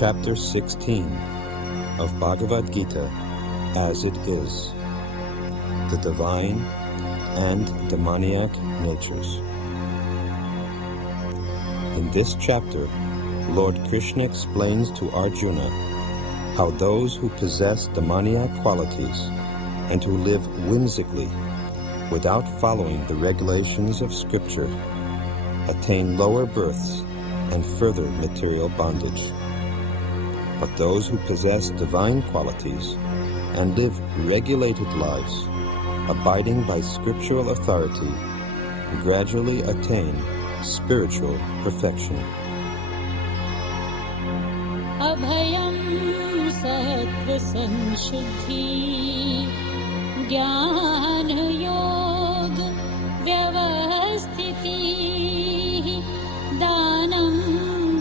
Chapter 16 of Bhagavad Gita as it is, the divine and demoniac natures. In this chapter, Lord Krishna explains to Arjuna how those who possess demoniac qualities and who live whimsically without following the regulations of Scripture attain lower births and further material bondage. But those who possess divine qualities and live regulated lives, abiding by scriptural authority, gradually attain spiritual perfection. Abhayam sattva sanshuddhi jnana yoga vyavasthiti danam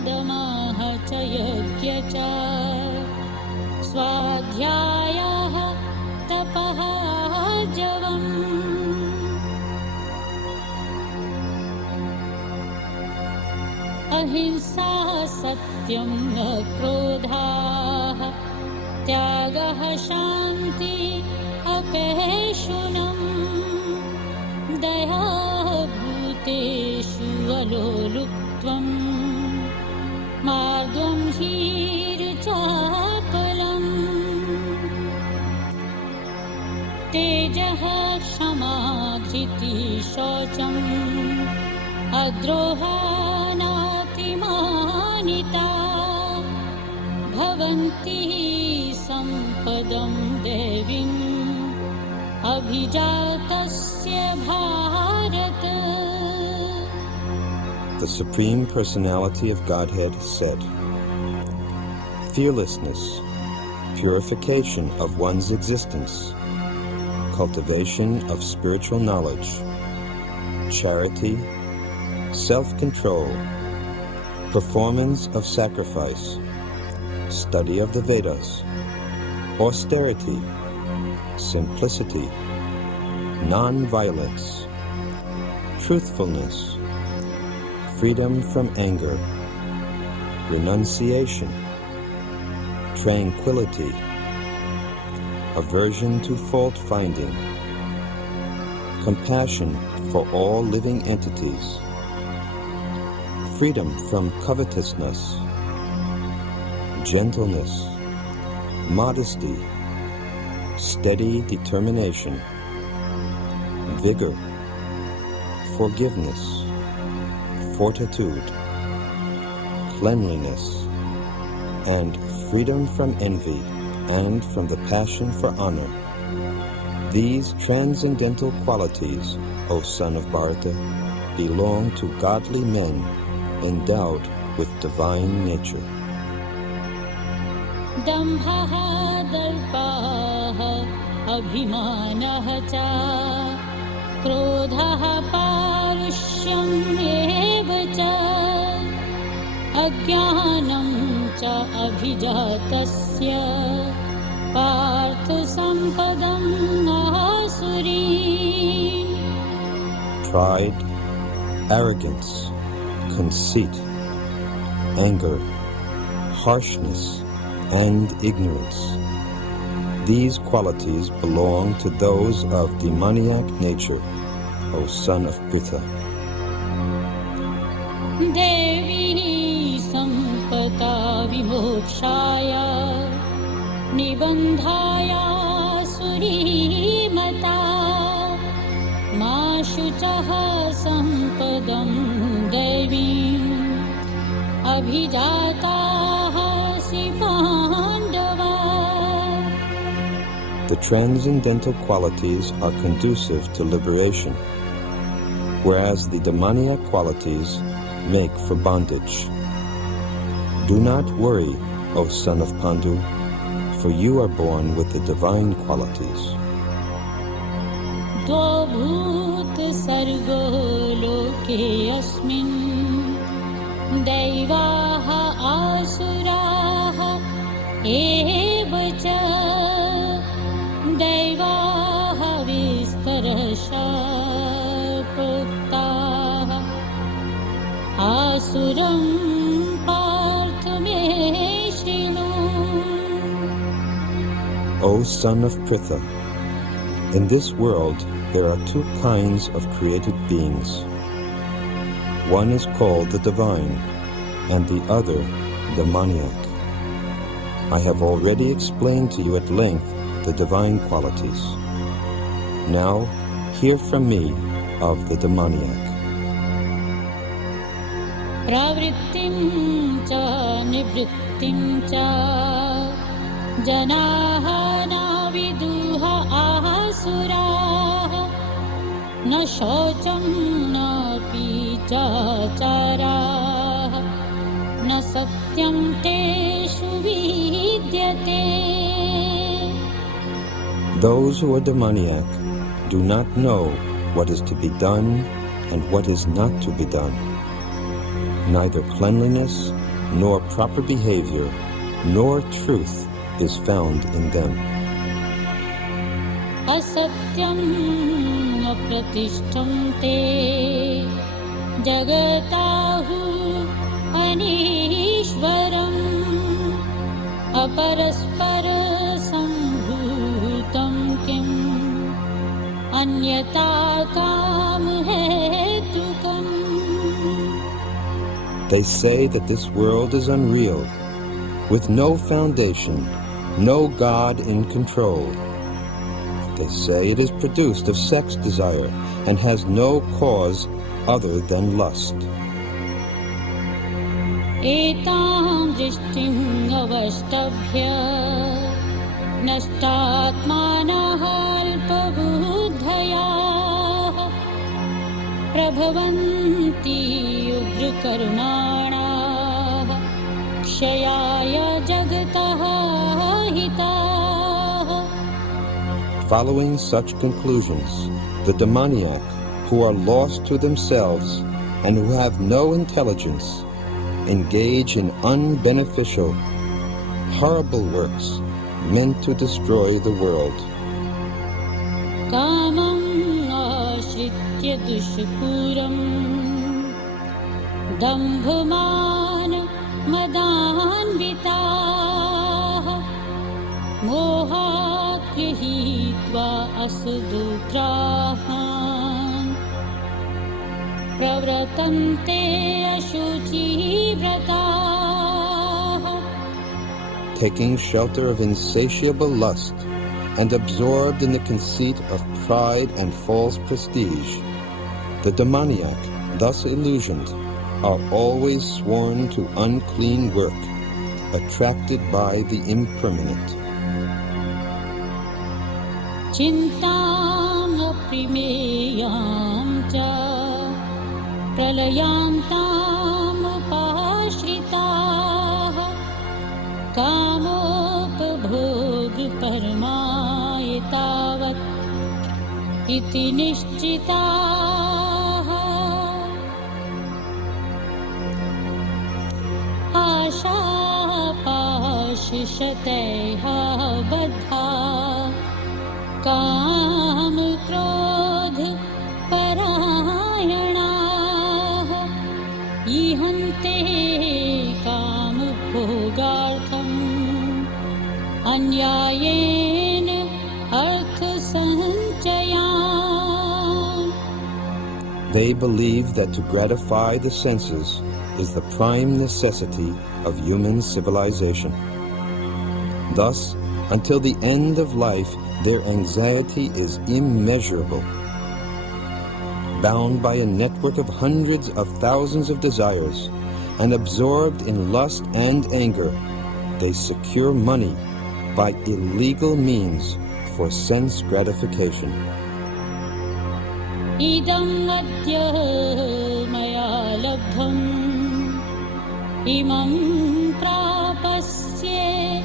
damaha cha yajna cha swadhyayah tapaha javam. Ahimsa satyam akrodha tyagah shanti apeshunam daya bhuteshu aloluktvam mardvam hirchapalam tejah shamadhriti shocham adroha manita bhavanti sampadam devim abhijatasya bharata. The Supreme Personality of Godhead said, fearlessness, purification of one's existence, cultivation of spiritual knowledge, charity, self-control, performance of sacrifice, study of the Vedas, austerity, simplicity, non-violence, truthfulness, freedom from anger, renunciation, tranquility, aversion to fault-finding, compassion for all living entities, freedom from covetousness, gentleness, modesty, steady determination, vigor, forgiveness, fortitude, cleanliness, and freedom from envy and from the passion for honor. These transcendental qualities, O son of Bharata, belong to godly men endowed with divine nature. Dambha darpaha abhimanah cha krodha parushyam eva cha ajnanam cha abhijatasya partha sampadam asuri. Pride, arrogance, conceit, anger, harshness, and ignorance. These qualities belong to those of demoniac nature, O son of Pritha. Devi sampata vimokshaya nibandhaya surimata ma shuchaha sampadam devim abhijataha si pandava. The transcendental qualities are conducive to liberation, whereas the demoniac qualities make for bondage. Do not worry, O son of Pandu, for you are born with the divine qualities. Dvabhut sargo loke asmin daivaha asuraha eva cha daivaha vistarasha proktaha asuram partha me shri O son of Pritha, in this world there are two kinds of created beings. One is called the divine, and the other the demoniac. I have already explained to you at length the divine qualities. Now, hear from me of the demoniac. Pravrittim cha nivrittim cha janaha na viduha asuraha na shocham na pichacharaha na satyam teshu vidyate. Those who are demoniac do not know what is to be done and what is not to be done. Neither cleanliness, nor proper behavior, nor truth is found in them. Asatyam apratishtham te jagatahu anishvaram aparaspara sambhutam kim anyata kam hetukam. They say that this world is unreal, with no foundation, no God in control. They say it is produced of sex desire and has no cause other than lust. Etam drishtim avastabhya nashtatmanah alpabuddhaya prabhavanti ugrakarmanah kshayaya jagatah hitah. Following such conclusions, the demoniac, who are lost to themselves and who have no intelligence, engage in unbeneficial, horrible works meant to destroy the world. Kamam ashritya dushpuram dambhaman madanvitah mohat grihitva asudutrahan pravratante ashuchi vratah. Taking shelter of insatiable lust and absorbed in the conceit of pride and false prestige, the demoniac, thus illusioned, are always sworn to unclean work, attracted by the impermanent. Chintam aprimeyam cha pralayantam upashritah kamopabhog parmayatavat iti nishchitah asha pashishateha badha काम क्रोध परायणाः इहन्ते काम भोगार्थम् अन्यायेन अर्थ संचयान्. They believe that to gratify the senses is the prime necessity of human civilization. Thus, until the end of life, their anxiety is immeasurable. Bound by a network of hundreds of thousands of desires and absorbed in lust and anger, they secure money by illegal means for sense gratification. Idam adya maya labdham imam prapasye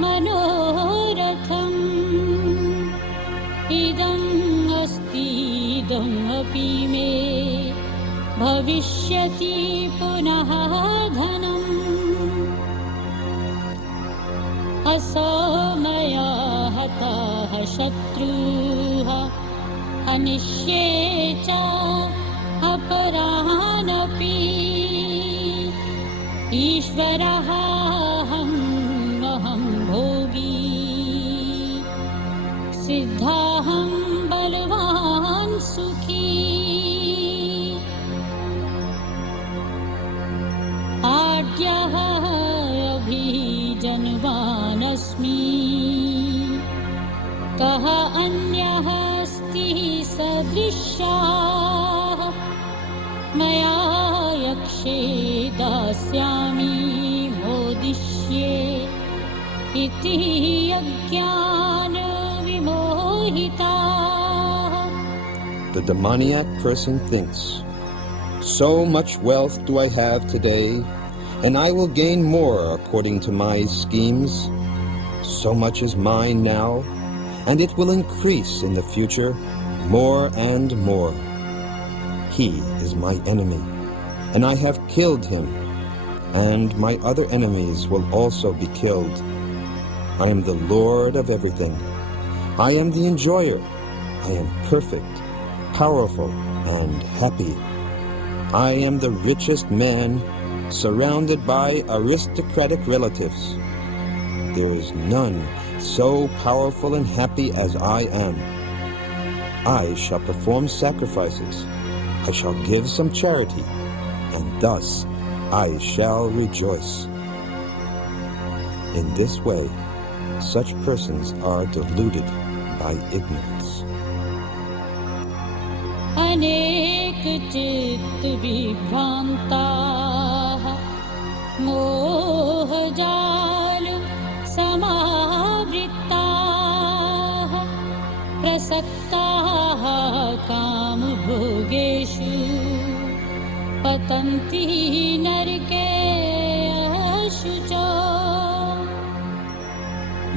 manoratham idam asti idam api me bhavishyati punah dhanam asamaya hatah shatruha anishye cha aparanapi ishvaraha aham bhogi. अहं बलवान् सुखी आड्यः अभिजनवानस्मि कः अन्यः अस्ति सदृशः मया यक्षे दास्यामि मोदिष्ये इति अज्ञानविमोहिताः. The demoniac person thinks, so much wealth do I have today, and I will gain more according to my schemes. So much is mine now, and it will increase in the future more and more. He is my enemy, and I have killed him, and my other enemies will also be killed. I am the Lord of everything. I am the enjoyer. I am perfect, powerful, and happy. I am the richest man, surrounded by aristocratic relatives. There is none so powerful and happy as I am. I shall perform sacrifices. I shall give some charity, and thus I shall rejoice. In this way, such persons are deluded by ignorance. अनेक चित्त विभ्रान्ताः मोहजाल समावृत्ताः प्रसक्ताः कामभोगेषु पतन्ति नरकेषु च.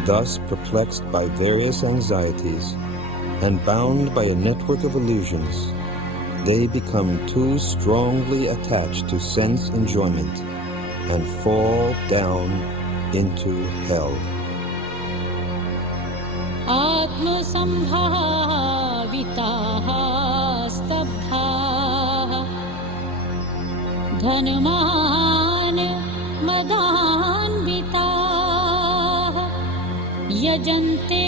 Thus perplexed by various anxieties and bound by a network of illusions, they become too strongly attached to sense enjoyment and fall down into hell. आत्मसम्भाविताः स्तब्धाः धनमान मदान्विताः यजन्ते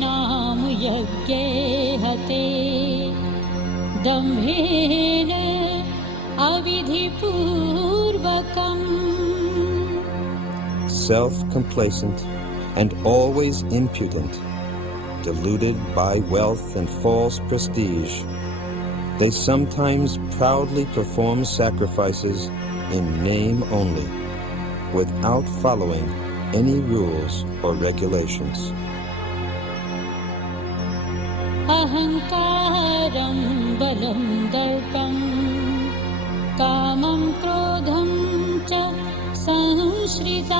नाम यज्ञे हते दम्भेन अविधिपूर्वकम्. Self-complacent and always impudent, deluded by wealth and false prestige, they sometimes proudly perform sacrifices in name only, without following any rules or regulations. अहङ्कारं बलं दर्पं कामं क्रोधं च संश्रिताः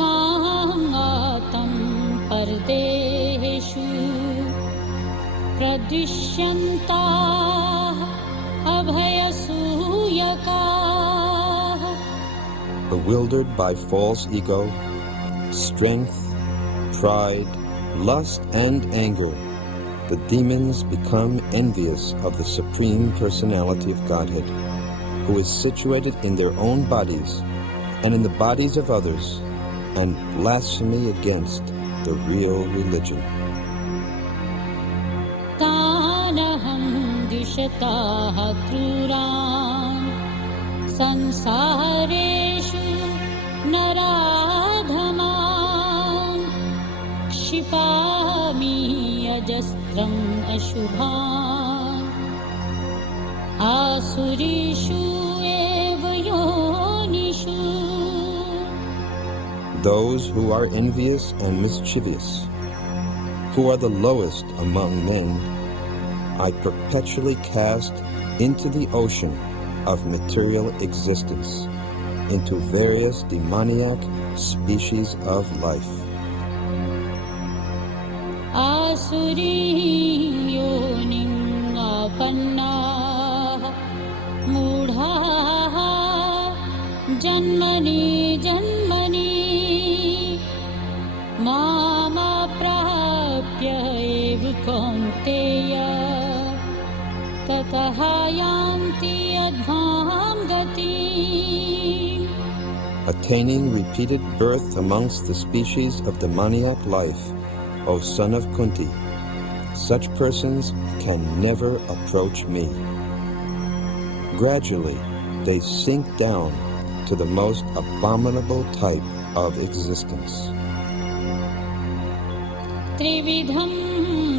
मामातं परदेहेषु प्रद्विष्यन्ताः अभयसूयकाः. Bewildered by false ego, strength, pride, lust, and anger, the demons become envious of the Supreme Personality of Godhead, who is situated in their own bodies and in the bodies of others, and blasphemy against the real religion. तानहं द्विषताः क्रूरान् संसारेषु नराधमान् क्षिपामि अजस्रम् अशुभान् आसुरीषु एव योनिषु. Those who are envious and mischievous, who are the lowest among men, I perpetually cast into the ocean of material existence, into various demoniac species of life. आसुरीं योनिं आपन्नाः मूढाः जन्मनि जन्मनि मामप्राप्य एव कौन्तेय ततः यान्ति अधमां गतिम्. Attaining repeated birth amongst the species of demoniac life, O son of Kunti, such persons can never approach me. Gradually, they sink down to the most abominable type of existence. त्रिविधं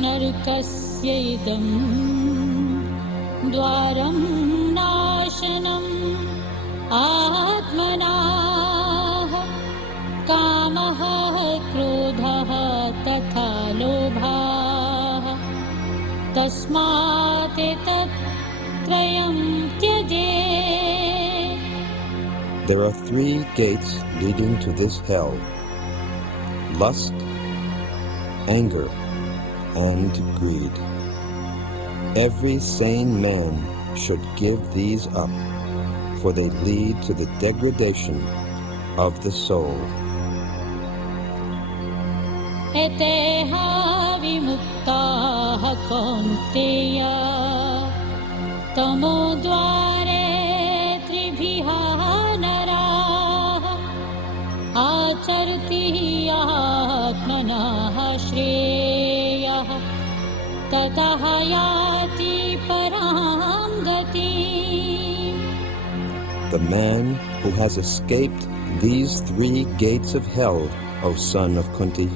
नरकस्य इदं द्वारं नाशनम् आत्मनाः कामः क्रोधः तथा लोभः तस्मात् तत्त्रयं त्यजेत्. There are 3 gates leading to this hell: lust, anger, and greed. Every sane man should give these up, for they lead to the degradation of the soul. एतेहा विमुक्ताः कौन्तेय तमोद्वारे त्रिभिः नराः आचरति आत्मनः श्रेयः ततः याति परां गतिम्. The man who has escaped these 3 gates of hell, O son of Kunti,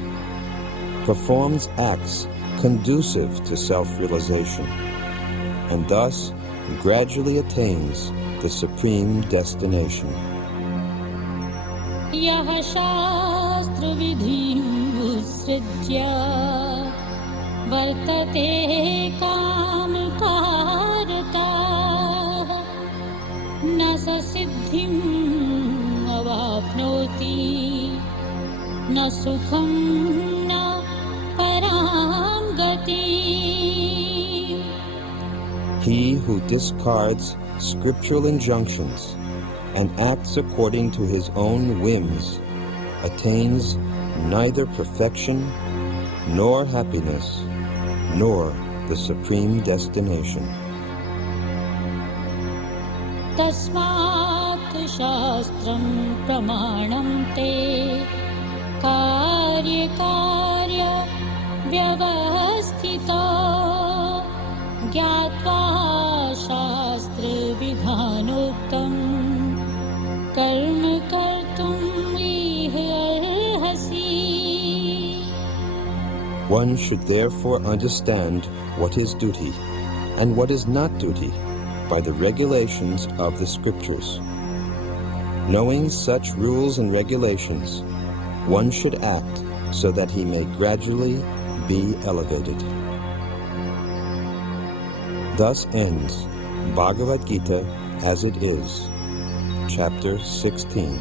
performs acts conducive to self-realization, and thus gradually attains the supreme destination. यः शास्त्रविधिं उत्सृज्य वर्तते कामकारतः न स सिद्धिम् अवाप्नोति न सुखं न परां गतिम्. He who discards scriptural injunctions and acts according to his own whims attains neither perfection nor happiness nor the supreme destination. तस्मात् शास्त्रं प्रमाणं ते कार्यकार्य व्यवस्थितो ज्ञात्वा शास्त्रविधानोक्तं कर्म कर्तुम् इह अर्हसि. One should therefore understand what is duty and what is not duty by the regulations of the scriptures. Knowing such rules and regulations, one should act so that he may gradually be elevated. Thus ends Bhagavad Gita as it is, Chapter 16.